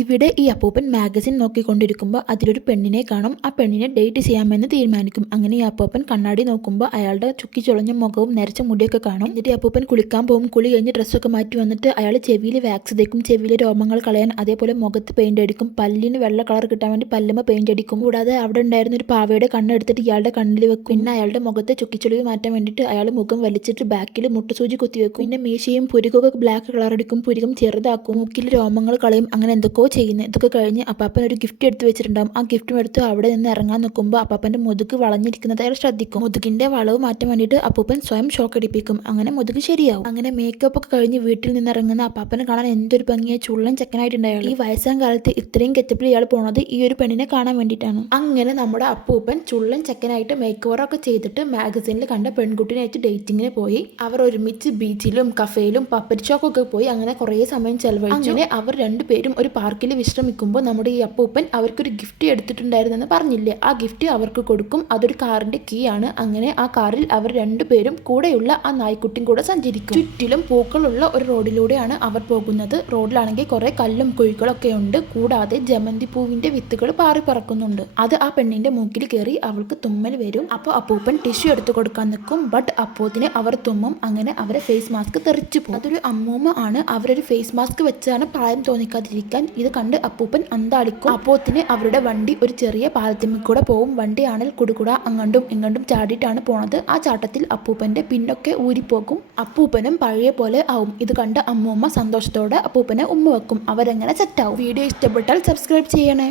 ഇവിടെ ഈ അപ്പൂപ്പൻ മാഗസിൻ നോക്കിക്കൊണ്ടിരിക്കുമ്പോൾ അതിലൊരു പെണ്ണിനെ കാണും. ആ പെണ്ണിനെ ഡേറ്റ് ചെയ്യാമെന്ന് തീരുമാനിക്കും. അങ്ങനെ ഈ അപ്പൂപ്പൻ കണ്ണാടി നോക്കുമ്പോൾ അയാളുടെ ചുക്കി ചുളഞ്ഞ മുഖവും നരച്ച മുടിയൊക്കെ കാണും. എന്നിട്ട് ഈ അപ്പൂപ്പൻ കുളിക്കാൻ പോകും. കുളി കഴിഞ്ഞ് ഡ്രസ്സൊക്കെ മാറ്റി വന്നിട്ട് അയാൾ ചെവിയിൽ വാക്സ് തേക്കും, ചെവിയിലെ രോമങ്ങൾ കളയാൻ. അതേപോലെ മുഖത്ത് പെയിന്റ് അടിക്കും, പല്ലിന് വെള്ള കളർ കിട്ടാൻ വേണ്ടി പല്ലുമ്മ പെയിന്റ് അടിക്കും. കൂടാതെ അവിടെ ഉണ്ടായിരുന്ന ഒരു പാവയുടെ കണ്ണെടുത്തിട്ട് ഇയാളുടെ കണ്ണിൽ വെക്കും. പിന്നെ അയാളുടെ മുഖത്തെ ചുക്കിച്ചുളിവ് മാറ്റാൻ വേണ്ടിയിട്ട് അയാൾ മുഖം വലിച്ചിട്ട് ബാക്കിൽ മുട്ടുസൂചി കുത്തിവെക്കും. പിന്നെ മീശയും പുരികൊക്കെ ബ്ലാക്ക് കളർ അടിക്കും, പുരികം ചെറുതാക്കും, മൂക്കിൽ രോമങ്ങൾ കളയും. അങ്ങനെ എന്തൊക്കെയോ ചെയ്യുന്നത്. ഇതൊക്കെ കഴിഞ്ഞ് അപ്പാപ്പൻ ഒരു ഗിഫ്റ്റ് എടുത്ത് വെച്ചിട്ടുണ്ടാവും. ആ ഗിഫ്റ്റും എടുത്ത് അവിടെ നിന്ന് ഇറങ്ങാൻ നിൽക്കുമ്പോൾ അപ്പാപ്പൻ്റെ മുതുക് വളഞ്ഞിരിക്കുന്നത് അയാൾ ശ്രദ്ധിക്കും. മുതുകിന്റെ വളവ് മാറ്റാൻ വേണ്ടിയിട്ട് അപ്പൂപ്പൻ സ്വയം ഷോക്ക് അടിപ്പിക്കും. അങ്ങനെ മുതുക് ശരിയാവും. അങ്ങനെ മേക്കപ്പ് ഒക്കെ കഴിഞ്ഞ് വീട്ടിൽ നിന്ന് ഇറങ്ങുന്ന അപ്പാപ്പനെ കാണാൻ എന്തൊരു ഭംഗിയായി ചുള്ളൻ ചെക്കനായിട്ടുണ്ടായാലും ഈ വയസ്സാം കാലത്ത് ഇത്രയും കെച്ചപ്പിൽ ഇയാൾ പോണത് ഈ ഒരു പെണ്ണിനെ കാണാൻ വേണ്ടിയിട്ടാണ്. അങ്ങനെ നമ്മുടെ അപ്പൂപ്പൻ ചുള്ളൻ ചെക്കനായിട്ട് മേക്ക് ഓവറൊക്കെ ചെയ്തിട്ട് മാഗസീനിൽ കണ്ട പെൺകുട്ടിനായിട്ട് ഡേറ്റിങ്ങിന് പോയി. അവർ ഒരുമിച്ച് ബീച്ചിലും കഫേയിലും പപ്പരി ഷോക്കൊക്കെ പോയി. അങ്ങനെ കുറേ സമയം ചെലവഴിച്ചു. അങ്ങനെ അവർ രണ്ടുപേരും ഒരു പാർക്കിൽ വിശ്രമിക്കുമ്പോൾ നമ്മുടെ ഈ അപ്പൂപ്പൻ അവർക്കൊരു ഗിഫ്റ്റ് എടുത്തിട്ടുണ്ടായിരുന്നെന്ന് പറഞ്ഞില്ലേ, ആ ഗിഫ്റ്റ് അവർക്ക് കൊടുക്കും. അതൊരു കാറിന്റെ കീ ആണ്. അങ്ങനെ ആ കാറിൽ അവർ രണ്ടുപേരും കൂടെയുള്ള ആ നായ്ക്കുട്ടിയും കൂടെ സഞ്ചരിക്കും. ചുറ്റിലും പൂക്കളുള്ള ഒരു റോഡിലൂടെയാണ് അവർ പോകുന്നത്. റോഡിലാണെങ്കിൽ കുറെ കല്ലും കുഴികളൊക്കെ ഉണ്ട്. കൂടാതെ ജമന്തി പൂവിന്റെ വിത്തുകൾ പാറി പറക്കുന്നുണ്ട്. അത് ആ പെണ്ണിന്റെ മൂക്കിൽ കയറി അവൾക്ക് തുമ്മൽ വരും. അപ്പോൾ അപ്പൂപ്പൻ ടിഷ്യൂ എടുത്തു കൊടുക്കാൻ നിൽക്കും. ബട്ട് അപ്പോത്തിന് അവർ തുമ്മും. അങ്ങനെ അവരെ ഫേസ് മാസ്ക് തെറിച്ചു പോകും. അതൊരു അമ്മൂമ്മ ആണ്. അവരൊരു ഫേസ് മാസ്ക് വെച്ചാണ് പ്രായം തോന്നിക്കാതിരിക്കാൻ. ഇത് കണ്ട് അപ്പൂപ്പൻ അന്താളിക്കും. അപ്പോത്തിന് അവരുടെ വണ്ടി ഒരു ചെറിയ പാലത്തിന്മേൽ കൂടെ പോവും. വണ്ടിയാണെങ്കിൽ കുടുകുട അങ്ങണ്ടും ഇങ്ങണ്ടും ചാടിയിട്ടാണ് പോണത്. ആ ചാട്ടത്തിൽ അപ്പൂപ്പന്റെ പിന്നൊക്കെ ഊരിപ്പോകും. അപ്പൂപ്പനും പഴയ പോലെ ആവും. ഇത് കണ്ട അമ്മൂമ്മ സന്തോഷത്തോടെ അപ്പൂപ്പനെ ഉമ്മ വെക്കും. അവരെങ്ങനെ സെറ്റാവും. വീഡിയോ ഇഷ്ടപ്പെട്ടാൽ സബ്സ്ക്രൈബ് ചെയ്യണേ.